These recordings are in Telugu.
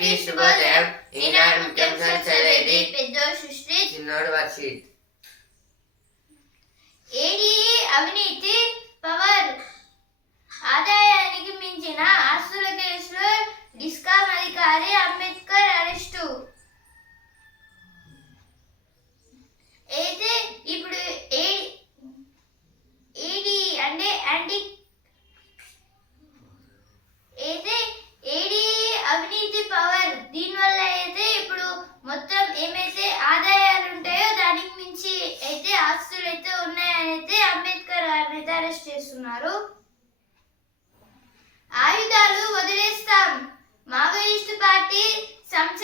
అందరికీ శుభోదయం ఈనాడు ముఖ్యాంశాలు చదివేది పెద్దోడు సృష్టి చిన్నోడు వర్షిత్ ఏడీఈ అవినీతి పవర్ ఆదాయానికి మించిన ఆస్తుల కేసులో డిస్కాం అధికారి అంబేద్కర్ అరెస్టు. అయితే ఇప్పుడు ఏ ఏడి అంటే యాంటీ అయితే ఏడి అవినీతి పవర్. దీనివల్ల అయితే ఇప్పుడు మొత్తం ఏమైతే ఆదాయాలు ఉంటాయో దానికి మించి అయితే ఆస్తులు అయితే ఉన్నాయని అయితే అంబేద్కర్ గారిని అయితే అరెస్ట్ చేస్తున్నారు. ఆయుధాలు వదిలేస్తాం. మావోయిస్టు పార్టీ సంచ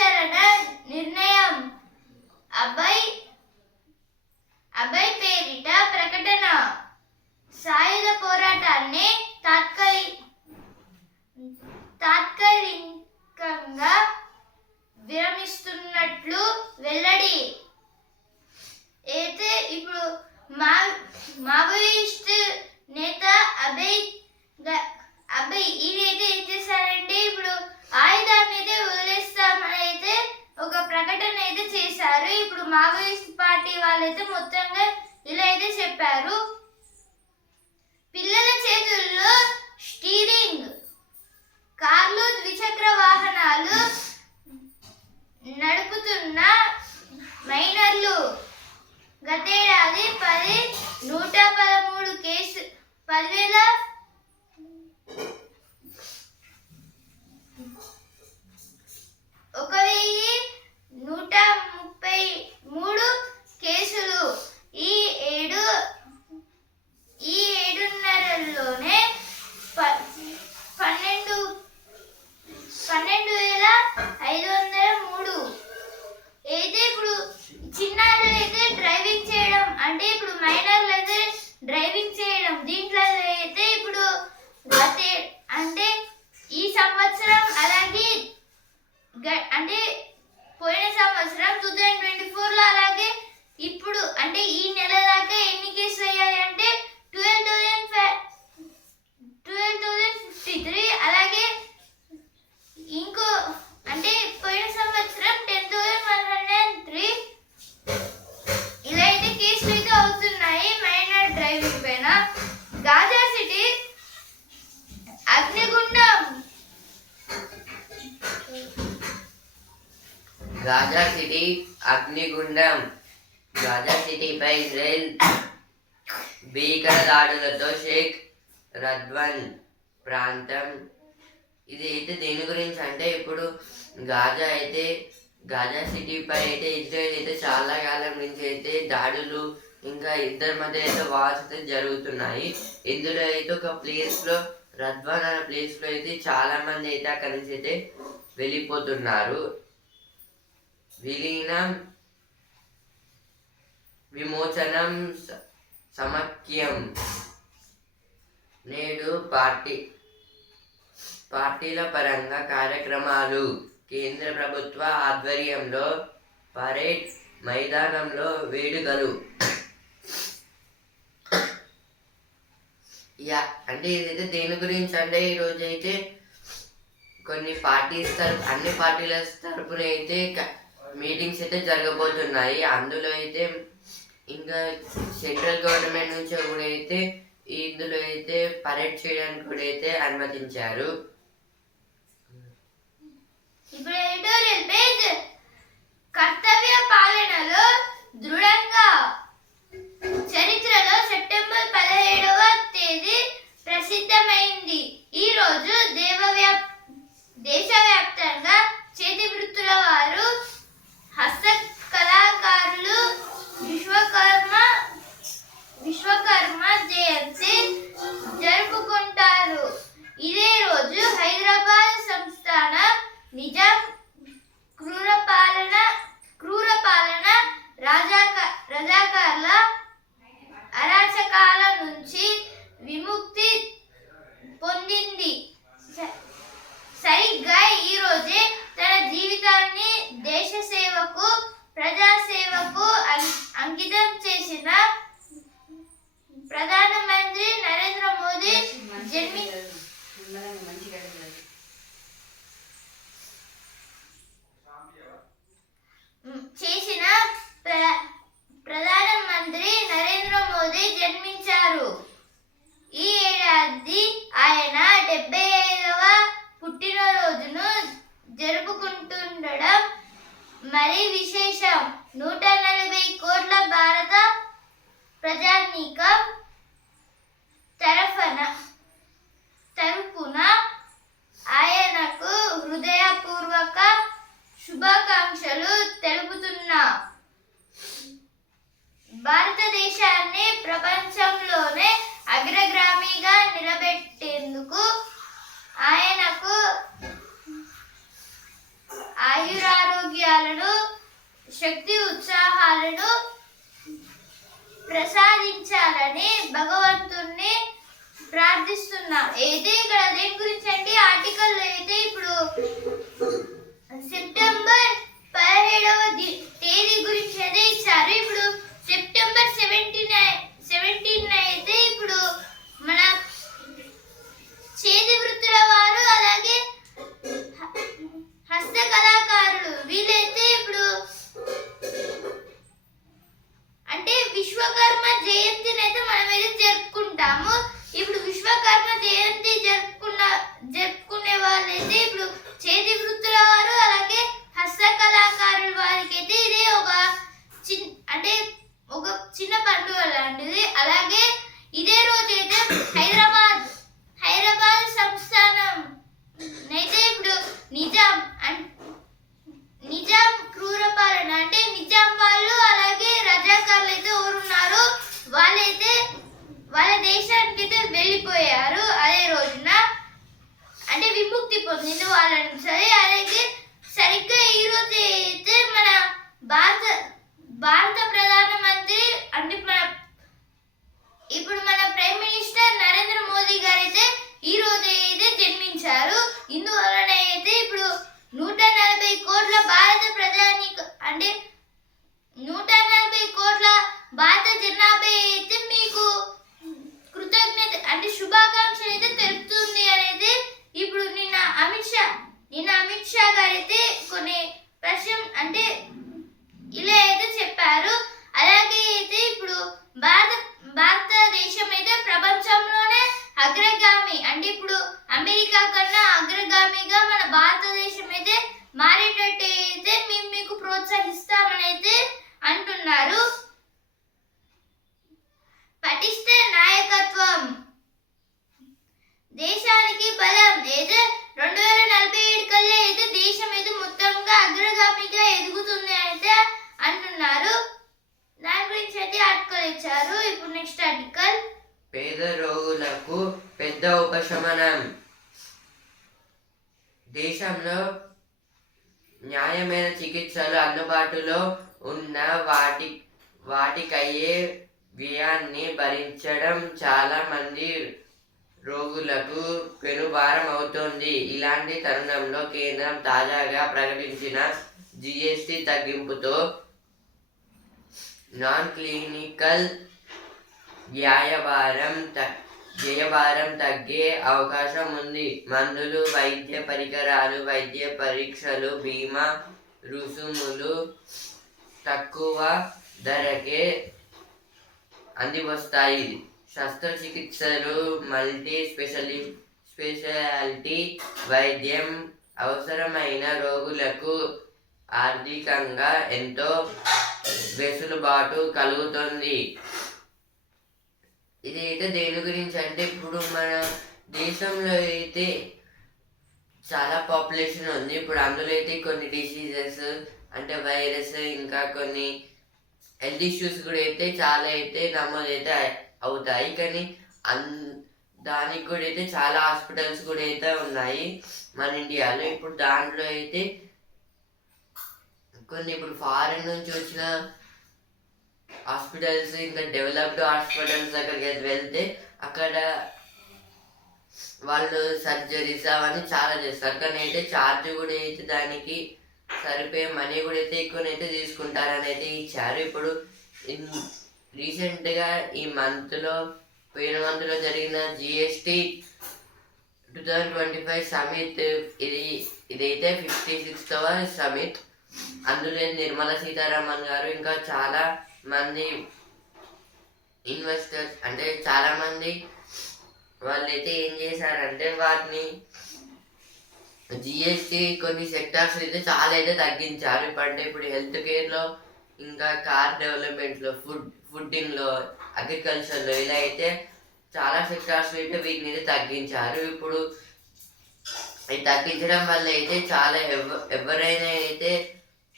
దాడులు ఇంకా ఇద్దరి మధ్య అయితే వార్స్ అయితే జరుగుతున్నాయి. ఇందులో అయితే ఒక ప్లేస్లో రద్వాన్ అనే ప్లేస్లో అయితే చాలా మంది అయితే అక్కడి నుంచి అయితే వెళ్ళిపోతున్నారు. విలీనం విమోచనం స- నేడు పార్టీ పార్టీల పరంగా కార్యక్రమాలు. కేంద్ర ప్రభుత్వ ఆధ్వర్యంలో పరేడ్ మైదానంలో వేడుకలు యా అంటే ఇదైతే దేని గురించి అంటే ఈరోజు అయితే కొన్ని పార్టీస్ తరపు అన్ని పార్టీల తరపున అయితే మీటింగ్స్ అయితే జరగబోతున్నాయి. అందులో అయితే ఇంకా సెంట్రల్ గవర్నమెంట్ నుంచి కూడా అయితే ఇందులో అయితే పరేడ్ చేయడానికి కూడా అయితే అనుమతించారు. ఇప్పుడు ఎడిటోరియల్ పేజ్ కర్త పాలనలో దృఢంగా చరిత్రలో సెప్టెంబర్ పదిహేడవ తేదీ ప్రసిద్ధమైంది. ఈ రోజు దేవవ్యాప్ దేశవ్యాప్తంగా చేతి వృత్తుల వారు హస్త కళాకారులు విశ్వకర్మ విశ్వకర్మ జయంతి జరుపుకుంటారు. ఇదే రోజు హైదరాబాద్ సంస్థాన నిజాం క్రూర క్రూర పాలన రాజాక రజాకార్ల అరాచకాల నుంచి విముక్తి వాళ్ళని సరే అలాగే సరిగ్గా ఈరోజు అయితే మన భారత భారత ప్రధానమంత్రి అంటే మన ఇప్పుడు మన ప్రైమ్ మినిస్టర్ నరేంద్ర మోదీ గారు అయితే ఈ రోజు అయితే జన్మించారు. ఇందువలన అయితే ఇప్పుడు నూట నలభై కోట్ల భారత ప్రజానికి అంటే నూట నలభై కోట్ల భారత జనాభా అయితే మీకు కృతజ్ఞత అంటే శుభాకాంక్షలు అయితే తెలుపుతుంది అనేది ఇప్పుడు నిన్న అమిత్ షా నిన్న అమిత్ షా గారు అయితే కొన్ని ప్రశ్న అంటే ఇలా అయితే చెప్పారు. అలాగే అయితే ఇప్పుడు భారత భారతదేశం అయితే ప్రపంచంలోనే అగ్రగామి. అంటే ఇప్పుడు అమెరికా కన్నా అగ్రగామిగా మన భారతదేశం అయితే మారేటట్టు అయితే మేము మీకు ప్రోత్సహిస్తామని అయితే అంటున్నారు పటిష్ట నాయకత్వం దేశానికి బలం అయితే రెండు వేల నలభై ఏడు కల్లా అయితే దేశం అయితే మొత్తంగా అగ్రగామిగా ఎదుగుతుంది అయితే అంటున్నారు దాని గురించి అయితే ఆర్టికల్ ఇచ్చారు ఇప్పుడు నెక్స్ట్ ఆర్టికల్ పేద రోగులకు పెద్ద ఉపశమనం దేశంలో న్యాయమైన చికిత్సలు అందుబాటులో ఉన్న వాటి అయ్యే వ్యయాన్ని భరించడం చాలా మంది రోగులకు పెనుభారం అవుతోంది. ఇలాంటి తరుణంలో కేంద్రం తాజాగా ప్రకటించిన జిఎస్టి తగ్గింపుతో నాన్ క్లినికల్ వ్యాయభారం వ్యయభారం తగ్గే అవకాశం ఉంది. మందులు వైద్య పరికరాలు వైద్య పరీక్షలు బీమా రుసుములు తక్కువ ధరకే అందివస్తాయి. శస్త్రచికిత్సలు మల్టీ స్పెషలి స్పెషాలిటీ వైద్యం అవసరమైన రోగులకు ఆర్థికంగా ఎంతో వెసులుబాటు కలుగుతుంది. ఇది అయితే దేని గురించి అంటే ఇప్పుడు మన దేశంలో అయితే చాలా పాపులేషన్ ఉంది. ఇప్పుడు అందులో అయితే కొన్ని డిసీజెస్ అంటే వైరస్ ఇంకా కొన్ని హెల్త్ ఇష్యూస్ కూడా అయితే చాలా అయితే నమోదు అయితే అవుతాయి. కానీ అన్ దానికి కూడా అయితే చాలా హాస్పిటల్స్ కూడా అయితే ఉన్నాయి మన ఇండియాలో. ఇప్పుడు దాంట్లో అయితే కొన్ని ఇప్పుడు ఫారెన్ నుంచి వచ్చిన హాస్పిటల్స్ ఇంకా డెవలప్డ్ హాస్పిటల్స్ దగ్గరికి వెళ్తే అక్కడ వాళ్ళు సర్జరీస్ అవన్నీ చాలా చేస్తారు. కానీ అయితే ఛార్జ్ కూడా అయితే దానికి సరిపోయే మనీ కూడా అయితే ఎక్కువనైతే తీసుకుంటారని అయితే ఇచ్చారు. ఇప్పుడు రీసెంట్గా ఈ మంత్లో పోయిన మంత్లో జరిగిన GST two thousand twenty five summit ఇది ఇదైతే ఫిఫ్టీ సిక్స్తవ సమిట్ అందులో నిర్మలా సీతారామన్ గారు ఇంకా చాలా మంది ఇన్వెస్టర్స్ అంటే చాలామంది వాళ్ళు వాళ్ళైతే ఏం చేశారంటే వాటిని జిఎస్టి కొన్ని సెక్టార్స్ అయితే చాలా అయితే తగ్గించారు. ఇప్పుడు అంటే ఇప్పుడు హెల్త్ కేర్లో ఇంకా కార్ డెవలప్మెంట్లో ఫుడ్ ఫుడ్డింగ్లో అగ్రికల్చర్లో ఇలా అయితే చాలా సెక్టార్స్ అయితే వీటిని అయితే తగ్గించారు. ఇప్పుడు ఇది తగ్గించడం వల్ల అయితే చాలా ఎవ ఎవరైనా అయితే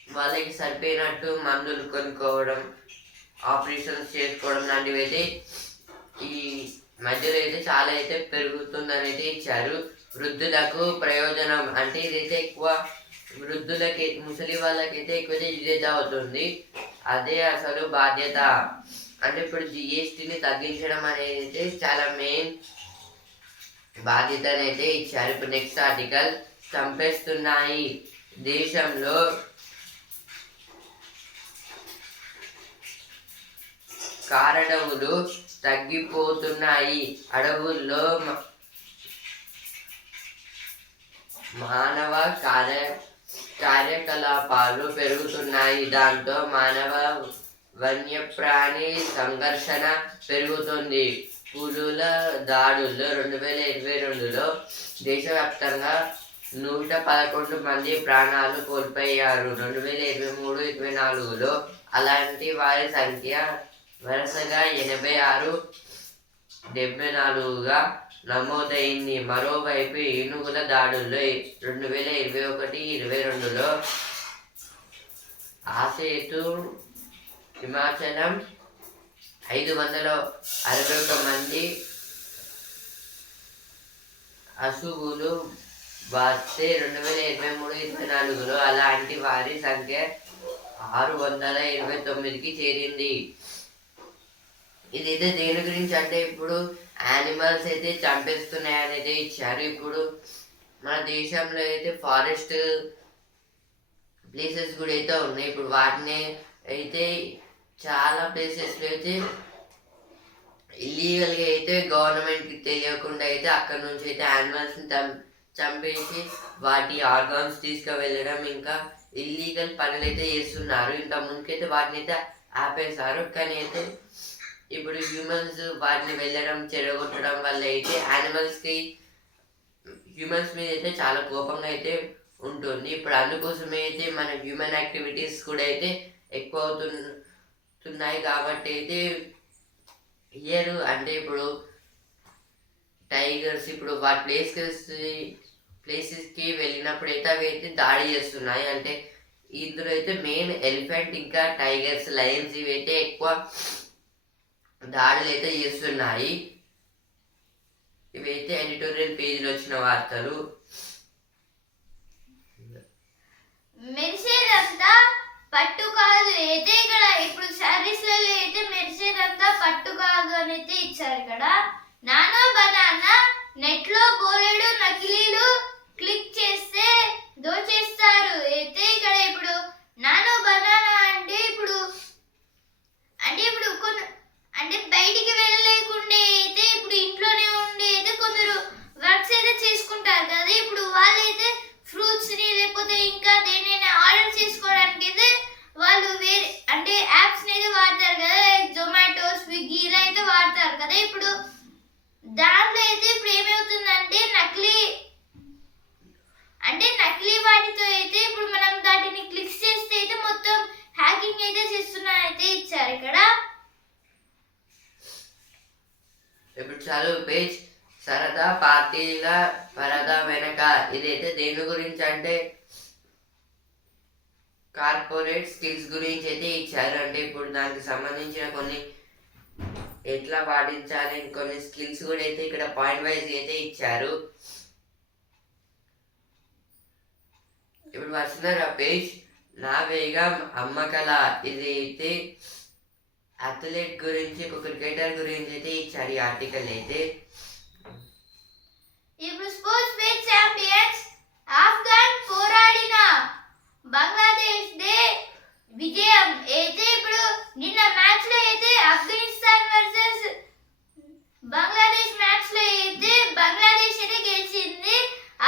వాళ్ళకి సరిపోయినట్టు మందులు కొనుక్కోవడం ఆపరేషన్స్ చేసుకోవడం లాంటివి అయితే ఈ మధ్యలో అయితే చాలా అయితే పెరుగుతుందని అయితే ఇచ్చారు. వృద్ధులకు ప్రయోజనం. అంటే ఇదైతే ఎక్కువ వృద్ధులకి ముసలి వాళ్ళకైతే ఎక్కువైతే యూజ్ అవుతుంది. అదే అసలు బాధ్యత. అంటే ఇప్పుడు జిఎస్టిని తగ్గించడం అనేది అయితే చాలా మెయిన్ బాధ్యతను అయితే ఇచ్చారు. ఇప్పుడు నెక్స్ట్ ఆర్టికల్ చంపేస్తున్నాయి దేశంలో. కారడవులు తగ్గిపోతున్నాయి. అడవుల్లో మానవ కార్య కార్యకలాపాలు పెరుగుతున్నాయి. దాంతో మానవ వన్యప్రాణి సంఘర్షణ పెరుగుతుంది. పులుల దాడుల్లో రెండు వేల ఇరవై రెండులో దేశవ్యాప్తంగా నూట పదకొండు మంది ప్రాణాలు కోల్పోయారు. రెండు వేల ఇరవై మూడు ఇరవై నాలుగులో అలాంటి వారి సంఖ్య వరుసగా ఎనభై ఆరు డెబ్బై నాలుగుగా నమోదైంది. మరోవైపు ఏనుగుల దాడుల్లో రెండు వేల ఇరవై ఒకటి ఇరవై రెండులో ఆసేతు హిమాచలం ఐదు వందల అరవై ఒక మంది అశువులు వస్తే రెండు వేల ఇరవై మూడు ఇరవై నాలుగులో అలాంటి వారి సంఖ్య ఆరు వందల ఇరవై తొమ్మిదికి చేరింది. ఇదైతే దేని గురించి అంటే ఇప్పుడు యానిమల్స్ అయితే చంపేస్తున్నాయని అయితే ఇచ్చారు. ఇప్పుడు మన దేశంలో అయితే ఫారెస్ట్ ప్లేసెస్ కూడా అయితే ఉన్నాయి. ఇప్పుడు వాటిని అయితే చాలా ప్లేసెస్లో అయితే ఇల్లీగల్గా అయితే గవర్నమెంట్కి తెలియకుండా అయితే అక్కడ నుంచి అయితే యానిమల్స్ని చంపేసి వాటి ఆర్గాన్స్ తీసుకువెళ్ళడం ఇంకా ఇల్లీగల్ పనులు అయితే చేస్తున్నారు. ఇంత ముందుకైతే వాటిని అయితే ఆపేశారు. కానీ అయితే ఇప్పుడు హ్యూమన్స్ వాటిని వెళ్ళడం చెడగొట్టడం వల్ల అయితే యానిమల్స్కి హ్యూమన్స్ మీద అయితే చాలా కోపంగా అయితే ఉంటుంది. ఇప్పుడు అందుకోసమే అయితే మన హ్యూమన్ యాక్టివిటీస్ కూడా అయితే ఎక్కువ అవుతున్నాయి కాబట్టి అయితే ఇయర్ అంటే ఇప్పుడు టైగర్స్ ఇప్పుడు వాటి ప్లేసెస్ ప్లేసెస్కి వెళ్ళినప్పుడు అయితే అవి అయితే దాడి చేస్తున్నాయి. అంటే ఇందులో అయితే మెయిన్ ఎలిఫెంట్ ఇంకా టైగర్స్ లయన్స్ ఇవి అయితే ఎక్కువ దాడులు అయితే చేస్తున్నాయి. ఇవైతే ఎడిటోరియల్ పేజీలో వచ్చిన వార్తలు. మెరిసేదంతా పట్టు కాదు. అయితే ఇక్కడ ఇప్పుడు శారీస్లలో అయితే మెరిసేదంతా పట్టు కాదు అని అయితే ఇచ్చారు ఇక్కడ. నానో బనానా నెట్లో బోలెడు నకిలీలు క్లిక్ చేస్తే దోచేస్తారు. అయితే ఇక్కడ ఇప్పుడు నానో బనానా అంటే ఇప్పుడు అంటే ఇప్పుడు కొన్ని అంటే బయటికి వెళ్ళలేకుండా అయితే ఇప్పుడు ఇంట్లోనే ఉండి అయితే కొందరు వర్క్స్ అయితే చేసుకుంటారు కదా. ఇప్పుడు వాళ్ళైతే ఫ్రూట్స్ని లేకపోతే ఇంకా దేనైనా ఆర్డర్ చేసుకోవడానికి అయితే వాళ్ళు వేరే అంటే యాప్స్ని అయితే వాడతారు కదా. జొమాటో స్విగ్గీ ఇలా అయితే వాడతారు కదా. ఇప్పుడు దాంట్లో అయితే ఇప్పుడు ఏమవుతుందంటే నకిలీ అంటే నకిలీ వాటితో అయితే ఇప్పుడు మనం దాటిని క్లిక్స్ చేస్తే అయితే మొత్తం హ్యాకింగ్ అయితే చేస్తున్నారు అయితే ఇచ్చారు ఇక్కడ చాలు పేజ్ సరదా పార్టీల పరదా వెనక. ఇదైతే దేని గురించి అంటే కార్పొరేట్ స్కిల్స్ గురించి అయితే ఇచ్చారు. అంటే ఇప్పుడు దానికి సంబంధించిన కొన్ని ఎట్లా పాటించాలి కొన్ని స్కిల్స్ కూడా అయితే ఇక్కడ పాయింట్ వైజ్ అయితే ఇచ్చారు. ఇప్పుడు వస్తున్నారు ఆ పేజ్. నా వేగం అమ్మకల. ఇది అయితే అథ్లెట్ గురించి ఒక క్రికెటర్ గురించి అయితే ఇచ్చారు ఈ ఆర్టికల్ అయితే ఇప్పుడు స్పోర్ట్స్ పేజ్ ఛాంపియన్స్ ఆఫ్ఘన్ పోరాడిన బంగ్లాదేశ్ దే విజయం అయితే ఇప్పుడు నిన్న మ్యాచ్లో అయితే ఆఫ్ఘనిస్తాన్ వర్సెస్ బంగ్లాదేశ్ మ్యాచ్లో అయితే బంగ్లాదేశ్ అయితే గెలిచింది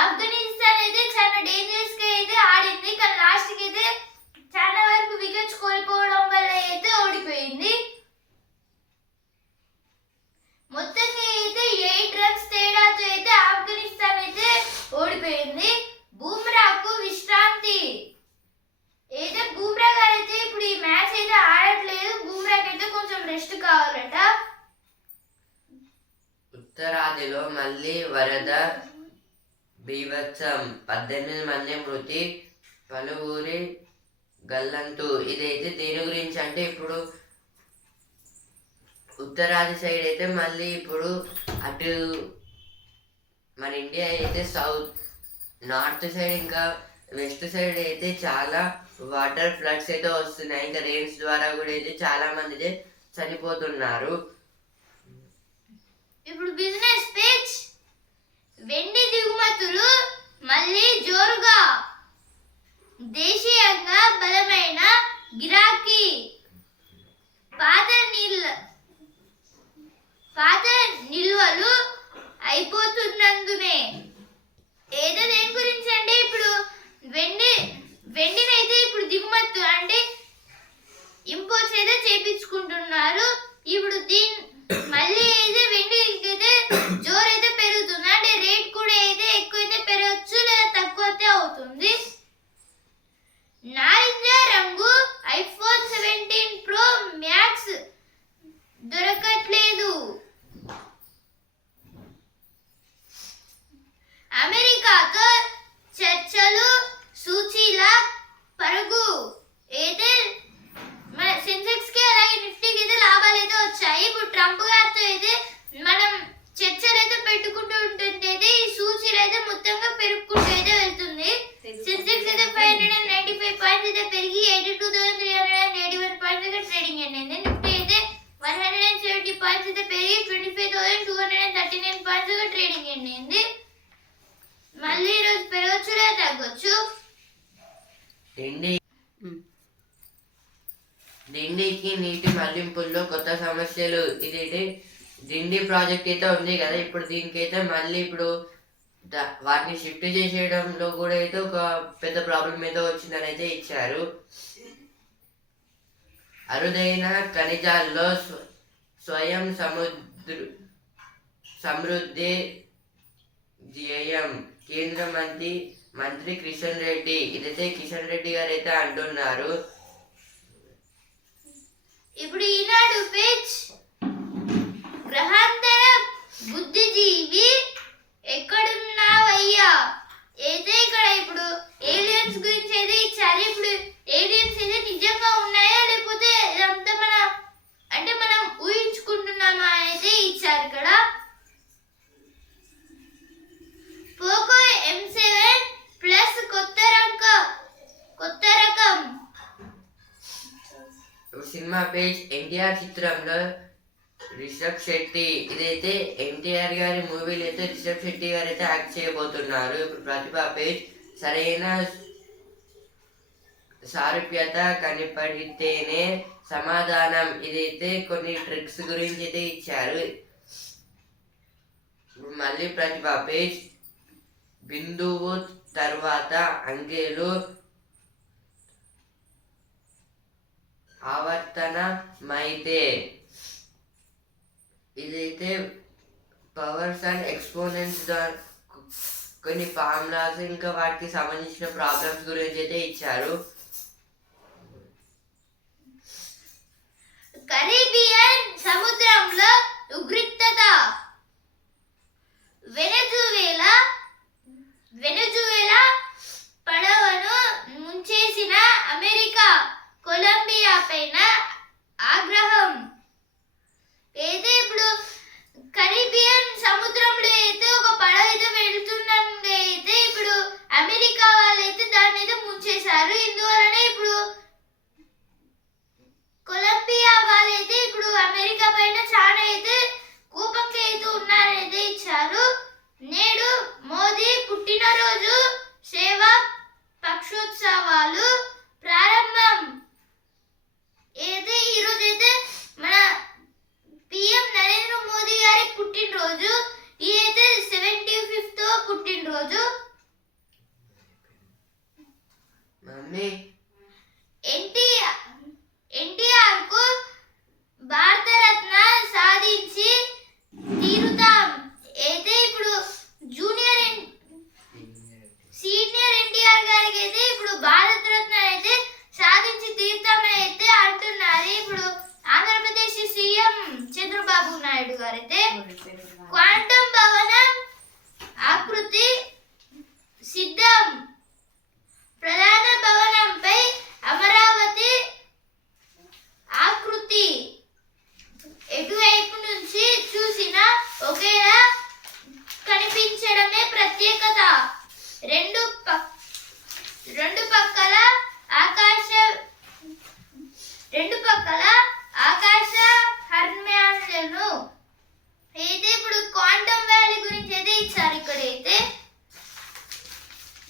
ఆఫ్ఘనిస్తాన్ అయితే చాలా డేంజరస్గా అయితే ఆడింది కానీ లాస్ట్కి అయితే చాలా వరకు వికెట్స్ కోల్పోవడం వల్ల అయితే ఓడిపోయింది మొత్తంగా అయితే ఎయిట్ రన్స్ తేడాతో అయితే ఆఫ్ఘనిస్తాన్ అయితే ఓడిపోయింది ఉత్తరాదిలో మళ్ళీ వరద బీభత్సం పద్దెనిమిది మంది మృతి పలువురి గల్లంతు. ఇదైతే దేని గురించి అంటే ఇప్పుడు ఉత్తరాది సైడ్ అయితే మళ్ళీ ఇప్పుడు అటు మన ఇండియా అయితే సౌత్ నార్త్ సైడ్ ఇంకా వెస్ట్ సైడ్ అయితే చాలా వాటర్ ఫ్లడ్స్ అయితే వస్తున్నాయి. ఇంకా రెయిన్స్ ద్వారా కూడా అయితే చాలా మంది అయితే చనిపోతున్నారు. ఇప్పుడు బిజినెస్ పిచ్. వెండి దిగుమతులు మళ్ళీ జోరుగా. దేశీయంగా బలమైన గిరాకీ. పాత నీళ్ళ పాత నిల్వలు అయిపోతున్నందునే. ఏదో దేని గురించి అంటే ఇప్పుడు వెండి వెండినైతే ఇప్పుడు దిగుమతి అంటే ఇంపోర్ట్స్ అయితే చేపించుకుంటున్నారు. ఇప్పుడు దీని మళ్ళీ అయితే వెండి అయితే జోరు అయితే పెరుగుతుంది. అంటే రేట్ కూడా అయితే ఎక్కువ అయితే పెరగచ్చు లేదా తక్కువ అయితే అవుతుంది. నారింజ రంగు ఐఫోన్ సెవెంటీన్ ప్రో మ్యాక్స్ దొరకట్లేదు. అమెరికాతో చర్చలు సూచీల పరుగు. అయితే మన సెన్సెక్స్కి అలాగే నిఫ్టీకి అయితే లాభాలు అయితే వచ్చాయి. ఇప్పుడు ట్రంప్ గారితో అయితే మనం అయితే పెట్టుకుంటూ ఈ సూచీలు అయితే మొత్తంగా పెరుగుకుంటూ అయితే వెళ్తుంది సెన్సెక్స్ అయితే five hundred and ninety five points అయితే పెరిగి eighty two thousand three hundred and eighty one points అయితే ట్రేడింగ్ అయింది నిఫ్టీ అయితే one hundred and seventy points అయితే పెరిగి twenty five thousand two hundred and thirty nine points అయితే ట్రేడింగ్ అయింది మళ్ళీ ఈరోజు పెరగచ్చు లేదా తగ్గొచ్చు. డిండికి నీటి మళ్ళింపుల్లో కొత్త సమస్యలు. ఇదైతే దిండి ప్రాజెక్ట్ అయితే ఉంది కదా ఇప్పుడు దీనికైతే మళ్ళీ ఇప్పుడు వాటిని షిఫ్ట్ చేసేయడంలో కూడా అయితే ఒక పెద్ద ప్రాబ్లం ఏదో వచ్చిందని అయితే ఇచ్చారు. అరుదైన ఖనిజాల్లో స్వయం సముద్ర సమృద్ధి ధ్యేయం కేంద్ర మంత్రి మంత్రి కిషన్ రెడ్డి. ఇదైతే కిషన్ రెడ్డి గారు అయితే అంటున్నారు. ఇప్పుడు ఈయన పేజ్ గ్రహాంతర బుద్ధిజీవి ఎక్కడున్నావయ్యా అయితే ఇక్కడ ఇప్పుడు ఏలియన్స్ గురించి అయితే ఇచ్చారు ఇప్పుడు ఏలియన్స్ అయితే నిజంగా ఉన్నాయా లేకపోతే ఇదంతా మన అంటే మనం ఊహించుకుంటున్నామా అయితే ఇచ్చారు ఇక్కడ పోకో ఎం సెవెన్ ప్లస్ కొత్త రకం కొత్త రకం సినిమా పేజ్ ఎన్టీఆర్ చిత్రంలో రిషబ్ శెట్టి ఇదైతే ఎన్టీఆర్ గారి మూవీలో అయితే రిషబ్ శెట్టి గారు అయితే యాక్ట్ చేయబోతున్నారు. ఇప్పుడు ప్రతిభ పేజ్ సరైన సారూప్యత కనిపడితేనే సమాధానం. ఇదైతే కొన్ని ట్రిక్స్ గురించి అయితే ఇచ్చారు. మళ్ళీ ప్రతిభా పేజ్ బిందువు తర్వాత అంకెలు ఆవర్తనమైతే ఇదైతే పవర్స్ అండ్ ఎక్స్పోనెంట్స్ కొన్ని ఫార్ములాస్ ఇంకా వాటికి సంబంధించిన ప్రాబ్లమ్స్ గురించి అయితే ఇచ్చారు. కరీబియన్ సముద్రంలో ఉగ్రిక్తత వెనజువేలా వెనజువేలా పడవను ముంచేసిన అమెరికా కొలంబియా పైన ఆగ్రహం. అయితే ఇప్పుడు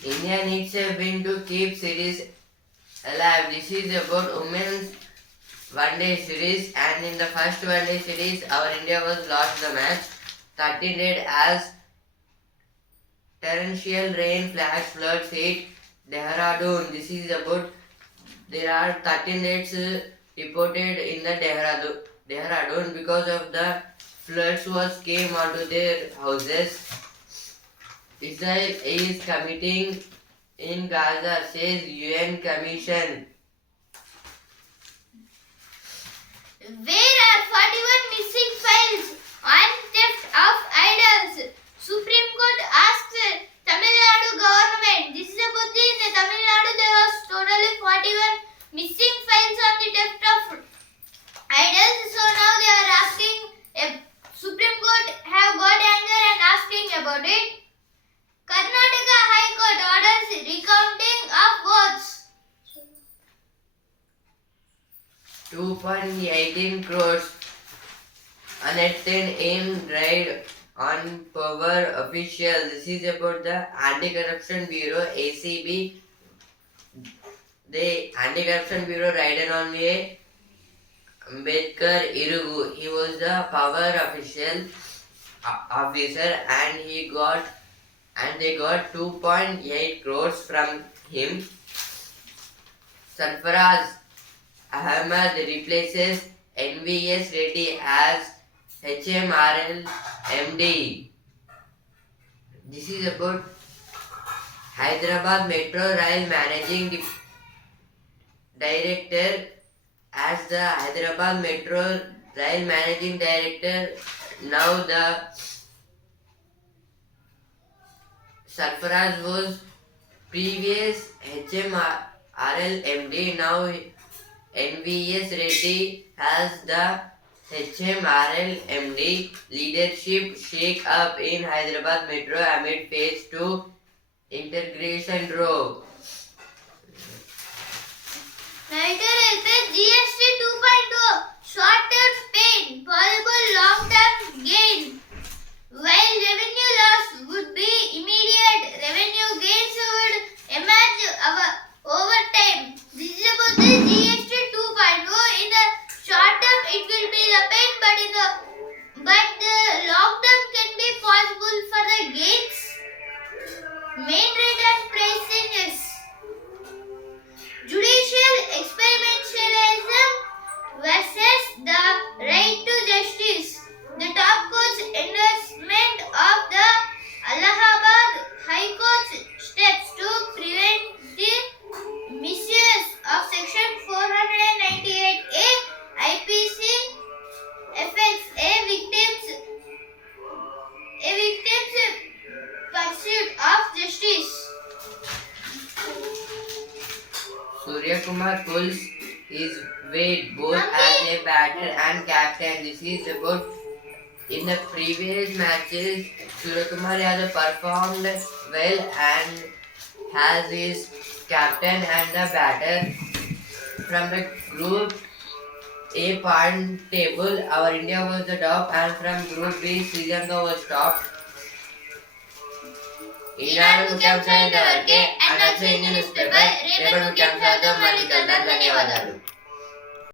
India needs a win to keep series alive. This is about women's one day series and in the first one day series our India was lost the match 13 dead as torrential rain flash floods hit Dehradun. This is about there are 13 dates uh, reported in the Dehradun because of the floods was came onto their houses. Israel is committing in Gaza, says UN Commission. Where are 41 missing files on theft of idols? Supreme Court asked Tamil Nadu government. This is about the in the Tamil Nadu there was totally 41 missing files on the theft of idols. So now they are asking. eh, Supreme Court have got anger and asking about it. Karnataka High Court orders recounting of votes. 2.18 crores unattended aim raid on power officials. This is about the Anti-Corruption Bureau ACB. The Anti-Corruption Bureau raided on a Ambedkar Irugu. He was the power official uh, officer and he got and they got 2.8 crores from him. Sarfaraz Ahmad replaces NVS Reddy as H M R L M D this is about Hyderabad as the Hyderabad Metro Rail Managing Director, now the Sarfaraz was previous HMRL MD, now NVS Reddy has the HMRL MD leadership shake up in Hyderabad Metro amid phase two integration row. Neither is the GST pulls his weight both as a batter and captain. This is about in the previous matches. Surya Kumar has performed well and has his captain and the batter from the group A point table. Our India was the top, and from Group B, Sri Lanka was top. Eenadu ముఖ్యాంశాలు ఇంతవరకే అన్నక్ష ఇండియన్ న్యూస్ పేపర్ రేపటి ముఖ్యాంశాలతో మళ్ళీ కలుద్దాం. ధన్యవాదాలు.